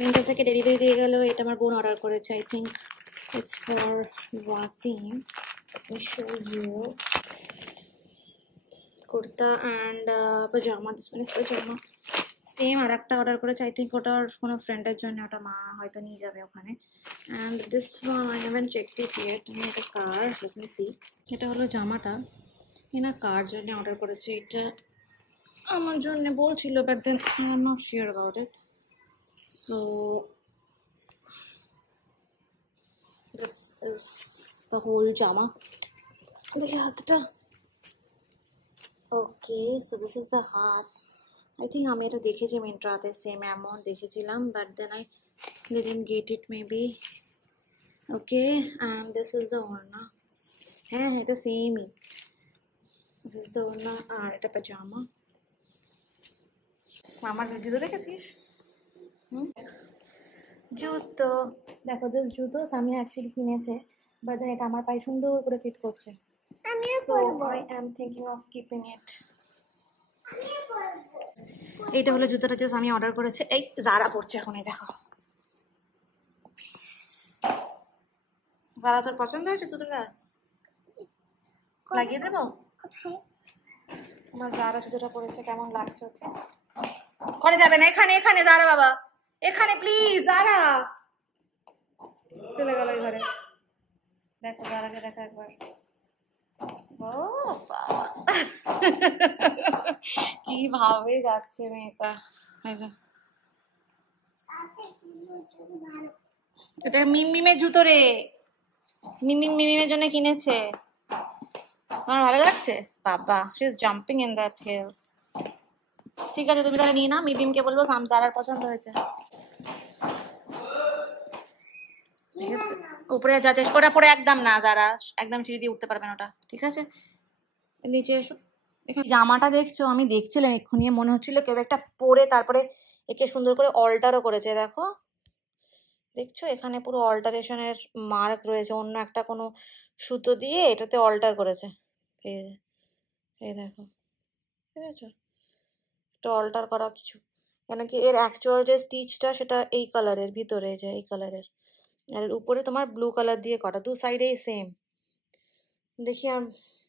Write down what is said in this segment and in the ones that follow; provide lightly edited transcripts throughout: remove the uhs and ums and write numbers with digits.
মিন্ত্রা থেকে ডেলিভারি দিয়ে গেল। এটা আমার বোন অর্ডার করেছে। I think it's for Wasim. Let me show you. Kurta and pyjama. This one is pyjama. Same আর একটা অর্ডার করেছে। আই থিঙ্ক ওটার কোনো ফ্রেন্ডের জন্য, ওটা মা হয়তো নিয়ে যাবে ওখানে। And this one I haven't checked it yet. আমি এটা কার, লেট মি সি। এটা হলো জামাটা, এনা কার জন্য অর্ডার করেছে। এটা আমার জন্য বলছিল, but then I am not sure about it. So this is the whole জামা। দেখি হাতটা। Okay, so this is the হাত। I think আমি এটা দেখেছি মিন্ট্রাতে, সেম অ্যামাউন্ট দেখেছিলাম, but then I didn't get it maybe. Okay, and this is the ওড়না। হ্যাঁ হ্যাঁ, এটা সেমই। This is the ওড়না আর এটা পাজামা। আমার জুতো দেখেছিস? জুতো দেখো, দিস জুতো সামিয়া অ্যাকচুয়ালি কিনেছে, বাট দেন এটা আমার পায়ে সুন্দর করে ফিট করছে। So I am thinking of keeping it. এইটা হলো জুতোটা যে আমি অর্ডার করেছে। এই জারা পড়ছে এখন, এই দেখো। জারা, তোর পছন্দ হয়েছে জুতোটা? লাগিয়ে দেবো? আমার জারা জুতোটা পড়েছে, কেমন লাগছে ওকে? ঘরে যাবে না, এখানে এখানে জারা বাবা, এখানে প্লিজ। জারা চলে গেল ঘরে। দেখো জারাকে, দেখো একবার। ও বাবা, কি ভাবে যাচ্ছে মেয়েটা। এটা মিমিমের জুতো রে, মিমিমের জন্য কিনেছে। আমার ভালো লাগছে বাবা। She is jumping in that hills. ঠিক আছে, তুমি তাহলে নিয়ে নাও। মিমিমকে বলবো জারার পছন্দ হয়েছে। ঠিক আছে, উপরে যা চেষ্টা, ওটা পরে একদম না, যারা একদম সিঁড়ি দিয়ে উঠতে পারবেন ওটা। ঠিক আছে, নিচে এসো। এখানে জামাটা দেখছো, আমি দেখছিলাম এক্ষুনি, মনে হচ্ছিল কেউ একটা পরে তারপরে একে সুন্দর করে অল্টারও করেছে। দেখো, দেখছো এখানে পুরো অল্টারেশনের মার্ক রয়েছে। অন্য একটা কোনো সুতো দিয়ে এটাতে অল্টার করেছে। এই দেখো, ঠিক আছে, এটা অল্টার করা কিছু। কেন কি এর অ্যাকচুয়াল যে স্টিচটা সেটা এই কালারের ভিতরে, যে এই কালারের, আর উপরে তোমার ব্লু কালার দিয়ে করা, দু সাইডেই সেম। দেখি আর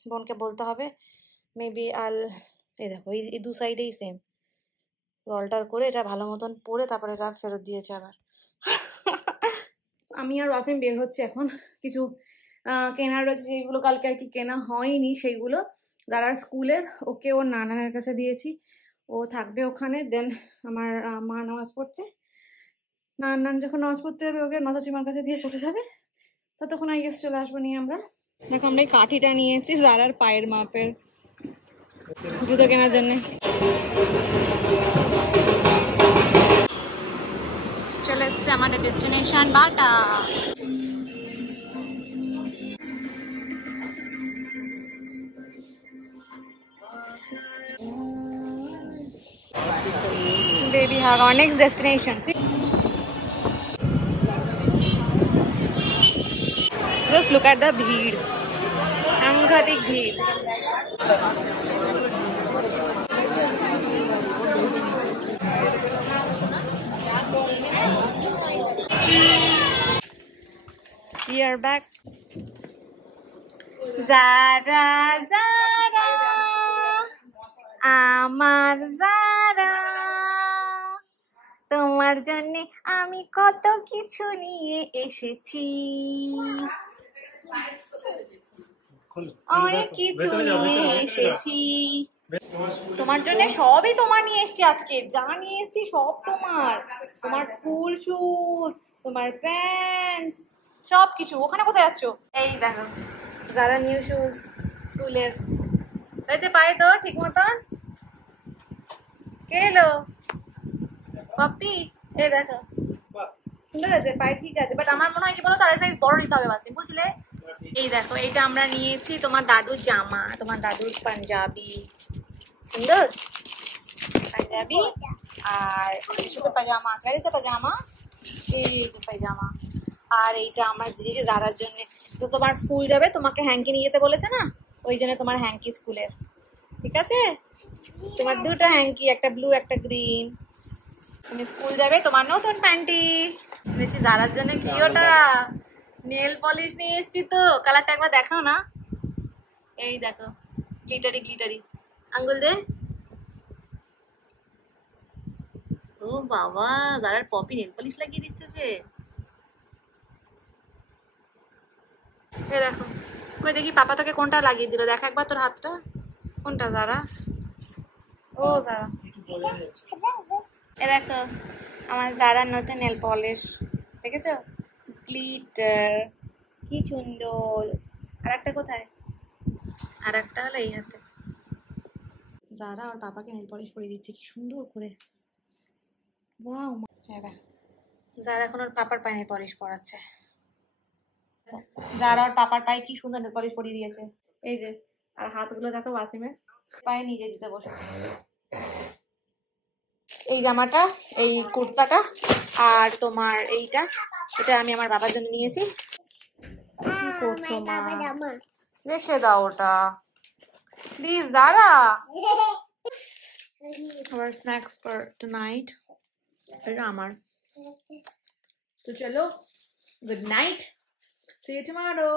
বোনকে বলতে হবে মেবি আল। এই দেখো, এই দু সাইডেই সেম অল্টার করে এটা ভালো মতন পরে তারপরে এটা ফেরত দিয়েছে আবার। আমি আর ওয়াসিম বের হচ্ছে এখন। কিছু কেনার রয়েছে, যেগুলো কালকে আর কি কেনা হয়নি সেইগুলো। দাদার স্কুলের, ওকে ওর নানার কাছে দিয়েছি, ও থাকবে ওখানে। দেন আমার মা নামাজ পড়ছে, নান যখন নামাজ পড়তে যাবে ওকে নচাচিমার কাছে দিয়ে চলে যাবে। ততক্ষণ আই গেস চলে আসবো নিয়ে আমরা। দেখো, আমরা এই কাঠিটা নিয়েছি জারার পায়ের মাপের জুতো কেনার জন্য। চলে এসছে আমাদের destination Bata. Baby hug, our next destination. Just look at the bheed. Anghatik bheed. We are back. Zara, Zara, আমার জারা, তোমার জন্য আমি কত কিছু নিয়ে এসেছি, অনেক কিছু নিয়ে এসেছি তোমার জন্য। সবই তোমার নিয়ে এসেছি আজকে, যা নিয়ে এসেছি সব তোমার। তোমার স্কুল শুজ, তোমার প্যান্টস, সব কিছু। ওখানে কোথায় যাচ্ছ? এই দেখো যারা নিউ শুজ স্কুলের হয়েছে পায়ে তো ঠিক মতন। কে এলো? পপি। এই দেখো, সুন্দর আছে পায়ে, ঠিক আছে। বাট আমার মনে হয় কি বলো, তার সাইজ বড় নিতে হবে বাসি, বুঝলে? এই দেখো, এইটা আমরা নিয়েছি তোমার দাদুর জামা, তোমার দাদুর পাঞ্জাবি, সুন্দর পাঞ্জাবি। আর এর সাথে পাজামা আছে, আর পাজামা, এই যে পাজামা। আর এইটা আমার দিদি দাঁড়ার জন্য, তো তোমার স্কুল যাবে, তোমাকে হ্যাঙ্কি নিয়ে যেতে বলেছে না, ওই জন্য তোমার হ্যাঙ্কি স্কুলের। ঠিক আছে, তোমার দুটো হ্যাঙ্কি, একটা ব্লু একটা গ্রিন। তুমি স্কুল যাবে, তোমার নতুন প্যান্টি এনেছি। জারার জন্য কি ওটা? নেল পলিশ নিয়ে এসেছি তো, কালারটা একবার দেখাও না। এই দেখো, গ্লিটারি গ্লিটারি। আঙ্গুল দে। ও বাবা, জারার পপি নেল পলিশ লাগিয়ে দিচ্ছে যে। এই দেখো, কই দেখি পাপা তোকে কোনটা লাগিয়ে দিল, দেখ একবার তোর হাতটা কোনটা। জারা, ও জারা, এ দেখো আমার জারার নতুন নেল পলিশ, দেখেছো? গ্লিটার, কি সুন্দর। আর একটা কোথায়? আর একটা হলো এই হাতে। জারা আর পাপাকে নেল পলিশ পরিয়ে দিচ্ছে কি সুন্দর করে। ওয়াও, হ্যাঁ দেখ, জারা এখন ওর পাপার পায়ে নেল পলিশ পরাচ্ছে। জারা আর পাপার পায়ে কি সুন্দর নেল পলিশ পরিয়ে দিয়েছে, এই যে। আর হাতগুলো দেখো ওয়াসিমের পায়ে নিজে দিতে বসেছে। এই জামাটা, এই কুর্তাটা, আর তোমার এইটা, এটা আমি আমার বাবার জন্য নিয়েছি। কি করছো মা? রেখে দাও ওটা please Zara. Our snacks for tonight. এটা আমার। তো চলো, good night, see you tomorrow.